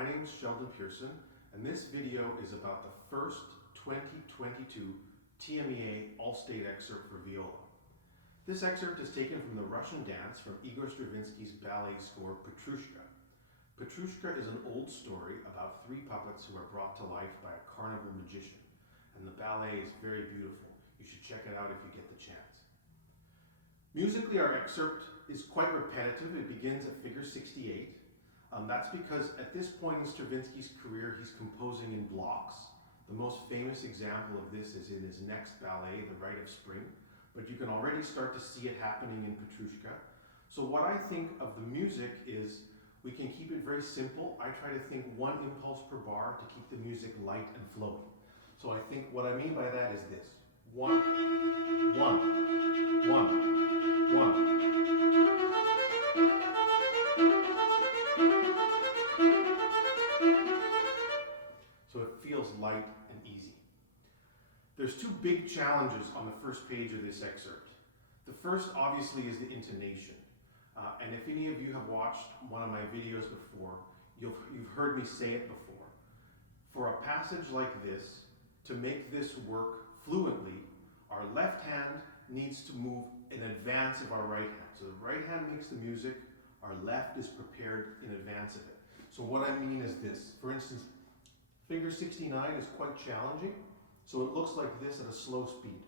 my name is Sheldon Person, and this video is about the first 2022 TMEA All-State Excerpt for Viola. This excerpt is taken from the Russian dance from Igor Stravinsky's ballet score Petrushka. Petrushka is an old story about three puppets who are brought to life by a carnival magician, and the ballet is very beautiful. You should check it out if you get the chance. Musically, our excerpt is quite repetitive. It begins at figure 68. That's because at this point in Stravinsky's career, he's composing in blocks. The most famous example of this is in his next ballet, The Rite of Spring, but you can already start to see it happening in Petrushka. So what I think of the music is we can keep it very simple. I try to think one impulse per bar to keep the music light and flowing. So I think what I mean by that is this. One, one, one, one. So it feels light and easy. There's two big challenges on the first page of this excerpt. The first, obviously, is the intonation. And if any of you have watched one of my videos before, you've heard me say it before. For a passage like this, to make this work fluently, our left hand needs to move in advance of our right hand. So the right hand makes the music, our left is prepared in advance of it. So what I mean is this. For instance, figure 69 is quite challenging, so it looks like this at a slow speed.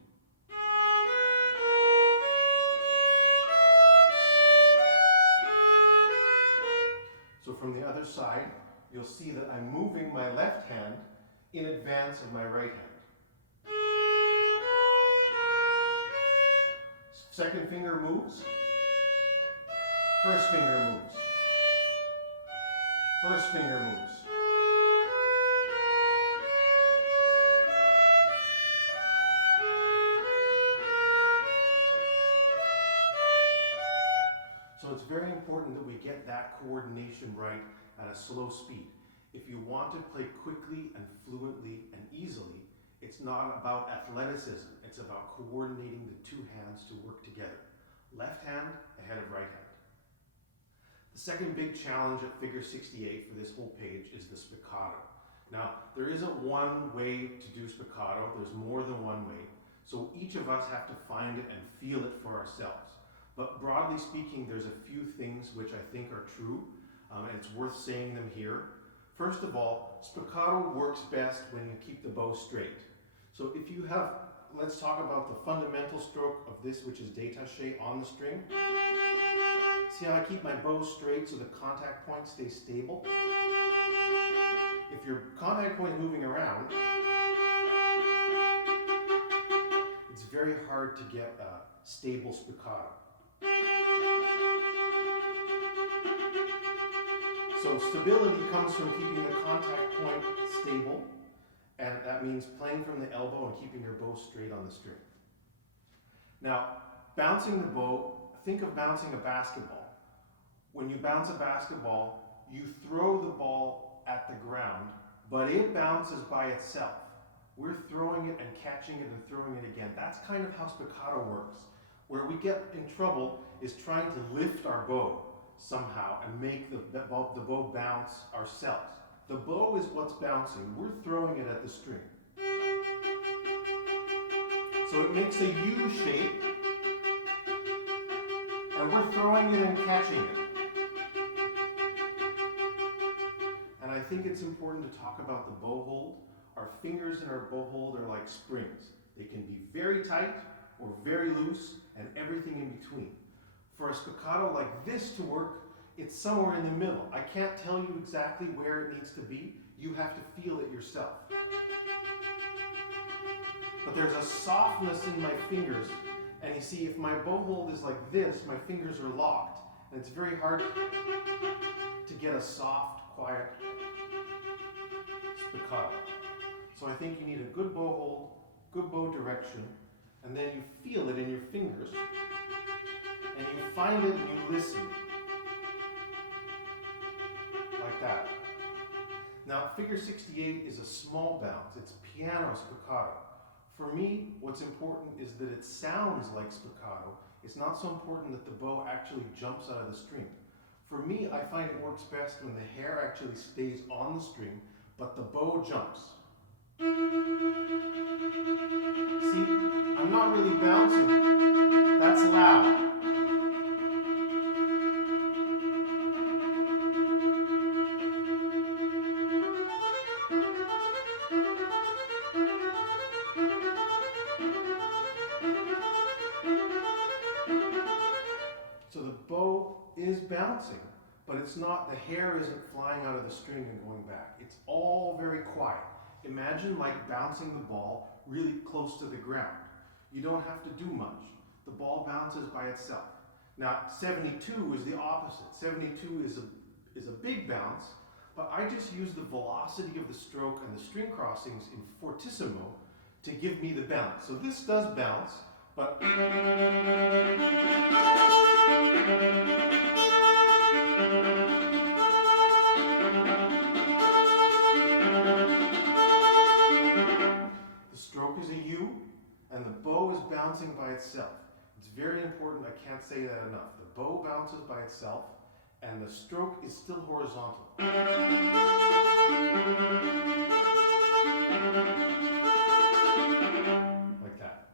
So from the other side, you'll see that I'm moving my left hand in advance of my right hand. Second finger moves. First finger moves. First finger moves. So it's very important that we get that coordination right at a slow speed. If you want to play quickly and fluently and easily, it's not about athleticism. It's about coordinating the two hands to work together. Left hand ahead of right hand. The second big challenge at figure 68 for this whole page is the spiccato. Now, there isn't one way to do spiccato. There's more than one way. So each of us have to find it and feel it for ourselves. But broadly speaking, there's a few things which I think are true, and it's worth saying them here. First of all, spiccato works best when you keep the bow straight. So if you have, let's talk about the fundamental stroke of this, which is détaché on the string. See how I keep my bow straight so the contact point stays stable? If your contact point is moving around, it's very hard to get a stable spiccato. So stability comes from keeping the contact point stable, and that means playing from the elbow and keeping your bow straight on the string. Now, bouncing the bow, think of bouncing a basketball. When you bounce a basketball, you throw the ball at the ground, but it bounces by itself. We're throwing it and catching it and throwing it again. That's kind of how spiccato works. Where we get in trouble is trying to lift our bow somehow and make the bow bounce ourselves. The bow is what's bouncing. We're throwing it at the string. So it makes a U shape, and we're throwing it and catching it. And I think it's important to talk about the bow hold. Our fingers in our bow hold are like springs. They can be very tight or very loose, and everything in between. For a spiccato like this to work, it's somewhere in the middle. I can't tell you exactly where it needs to be. You have to feel it yourself. But there's a softness in my fingers, and you see, if my bow hold is like this, my fingers are locked, and it's very hard to get a soft, quiet spiccato. So I think you need a good bow hold, good bow direction, and then you feel it in your fingers, and you find it and you listen. Like that. Now, figure 68 is a small bounce. It's piano spiccato. For me, what's important is that it sounds like spiccato. It's not so important that the bow actually jumps out of the string. For me, I find it works best when the hair actually stays on the string, but the bow jumps. See, I'm not really bouncing. That's loud. So the bow is bouncing, but it's not, the hair isn't flying out of the string and going back. It's all very quiet. Imagine like bouncing the ball really close to the ground. You don't have to do much. The ball bounces by itself. Now, 72 is the opposite. 72 is a big bounce, but I just use the velocity of the stroke and the string crossings in fortissimo to give me the bounce. So this does bounce, but the stroke is a U, and the bow is bouncing by itself. It's very important, I can't say that enough. The bow bounces by itself, and the stroke is still horizontal. Like that.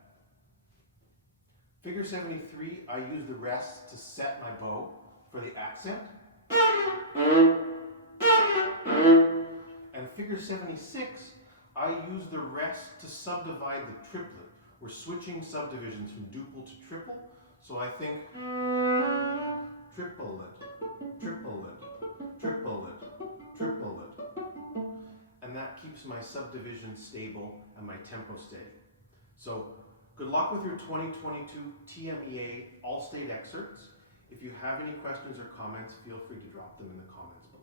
Figure 73, I use the rest to set my bow for the accent. And figure 76, I use the rest to subdivide the triplet. We're switching subdivisions from duple to triple, so I think triplet, triplet, triplet, triplet. And that keeps my subdivision stable and my tempo steady. So good luck with your 2022 TMEA All-State Excerpts. If you have any questions or comments, feel free to drop them in the comments below.